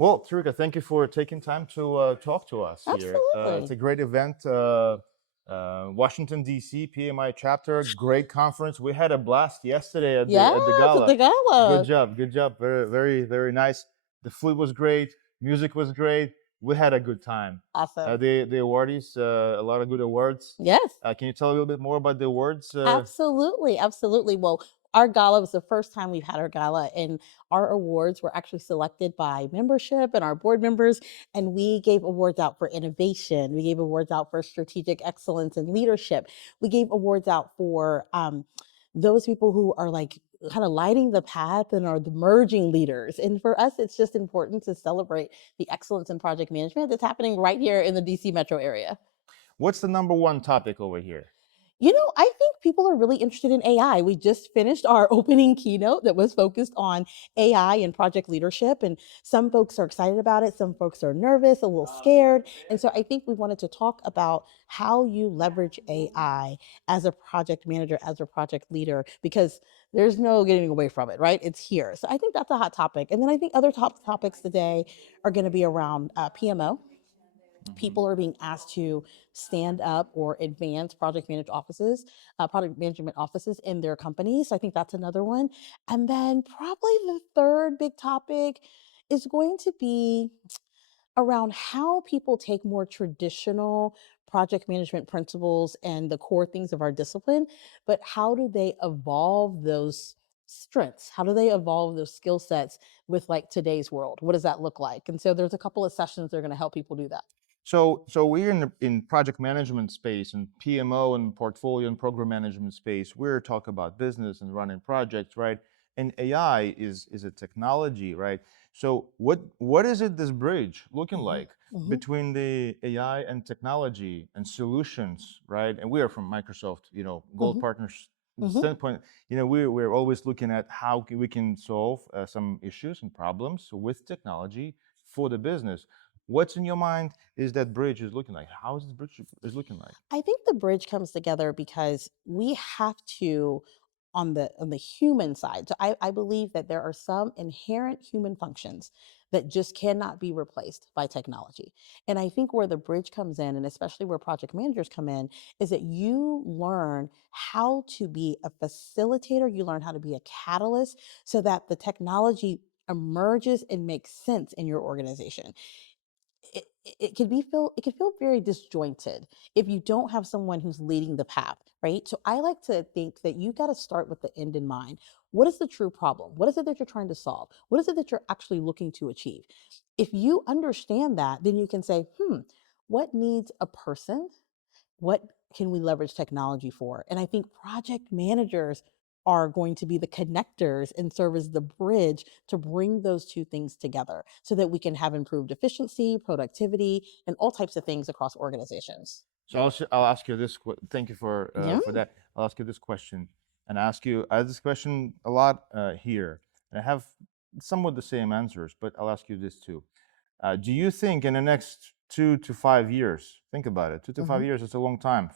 Well, Tareka, thank you for taking time to talk to us here. It's Absolutely. a great event. Washington D.C. PMI chapter, great conference. We had a blast yesterday at the Yes, at gala. the gala. Good job. Very very nice. The food was great. Music was great. We had a good time. Awesome. The awardees, a lot of good awards. Yes. Can you tell a little bit more about the awards? Absolutely, absolutely. Well, our gala was the first time we've had our gala, and our awards were actually selected by membership and our board members. And we gave awards out for innovation. We gave awards out for strategic excellence and leadership. We gave awards out for those people who are like kind of lighting the path and are the merging leaders. And for us, it's just important to celebrate the excellence in project management that's happening right here in the DC metro area. What's the number one topic over here? I think people are really interested in AI. We just finished our opening keynote that was focused on AI and project leadership. And some folks are excited about it, some folks are nervous, a little scared. And so I think we wanted to talk about how you leverage AI as a project manager, as a project leader, because there's no getting away from it, right? It's here. So I think that's a hot topic. And then I think other top topics today are going to be around PMO. Mhm. People are being asked to stand up or advance project management offices in their companies. So I think that's another one. And then probably the third big topic is going to be around how people take more traditional project management principles and the core things of our discipline, but how do they evolve those strengths? How do they evolve those skill sets with like today's world? What does that look like? And so there's a couple of sessions that are going to help people do that. So we're in project management space and PMO and portfolio and program management space. We're talking about business and running projects, right? And AI is a technology, right? So what is it this bridge looking Mhm, like mhm, between the AI and technology and solutions, right? And we are from Microsoft, Gold mhm, Partners mhm. standpoint. We're always looking at how we can solve some issues and problems with technology for the business. What's in your mind is that bridge is looking like? How is this bridge is looking like? I think the bridge comes together because we have to on the human side. So I believe that there are some inherent human functions that just cannot be replaced by technology. And I think where the bridge comes in, and especially where project managers come in, is that you learn how to be a facilitator, you learn how to be a catalyst so that the technology emerges and makes sense in your organization. It can feel very disjointed if you don't have someone who's leading the path, right? So I like to think that you got to start with the end in mind. What is the true problem? What is it that you're trying to solve? What is it that you're actually looking to achieve? If you understand that, then you can say, what needs a person? What can we leverage technology for? And I think project managers are going to be the connectors and serve as the bridge to bring those two things together so that we can have improved efficiency, productivity, and all types of things across organizations. So I'll ask you this. Thank you Yeah. for that. I'll ask you this question, and I ask this question a lot here, and I have somewhat the same answers, but I'll ask you this too. Do you think in the next 2 to 5 years, think about it, 2 to 5 years, it's a long time Yeah.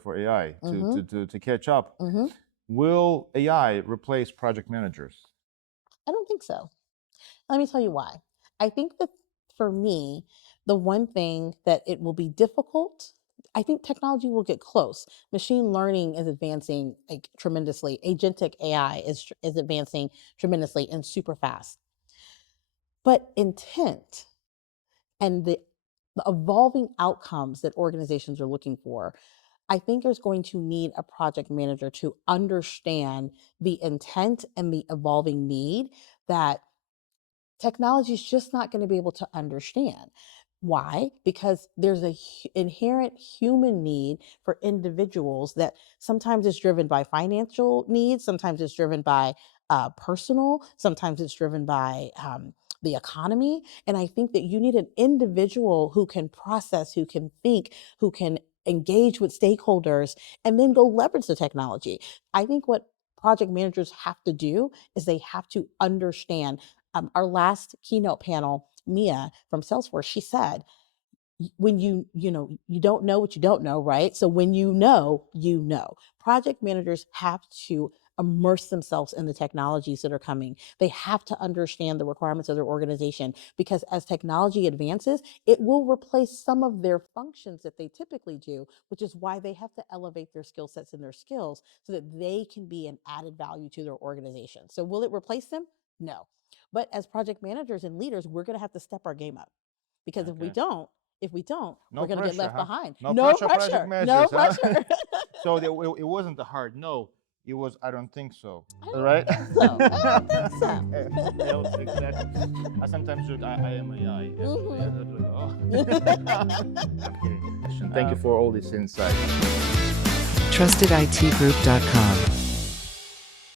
for AI Hmm. to catch up. Hmm. Will AI replace project managers? I don't think so. Let me tell you why. I think that for me, the one thing that it will be difficult, I think technology will get close. Machine learning is advancing like tremendously. Agentic AI is advancing tremendously and super fast. But intent and the evolving outcomes that organizations are looking for, I think is going to need a project manager to understand the intent and the evolving need that technology is just not going to be able to understand. Why? Because there's a inherent human need for individuals that sometimes is driven by financial needs, sometimes it's driven by personal, sometimes it's driven by the economy. And I think that you need an individual who can process, who can think, who can engage with stakeholders, and then go leverage the technology. I think what project managers have to do is they have to understand our last keynote panel, Mia from Salesforce, she said, when you don't know what you don't know, right? So when you know, project managers have to immerse themselves in the technologies that are coming. They have to understand the requirements of their organization, because as technology advances, it will replace some of their functions that they typically do, which is why they have to elevate their skill sets and their skills so that they can be an added value to their organization. So will it replace them? No. But as project managers and leaders, we're going to have to step our game up, because Okay. if we don't, No we're going to get pressure, left huh? behind. No No pressure, project pressure. No managers, huh? pressure. So it wasn't a hard no. It was, I don't think so. I All don't right? think so. I don't think so. Okay. Yeah, exactly. I sometimes joke, I am AI. Actually. I was like, oh. I'm kidding. Thank you for all this insight. TrustedITGroup.com.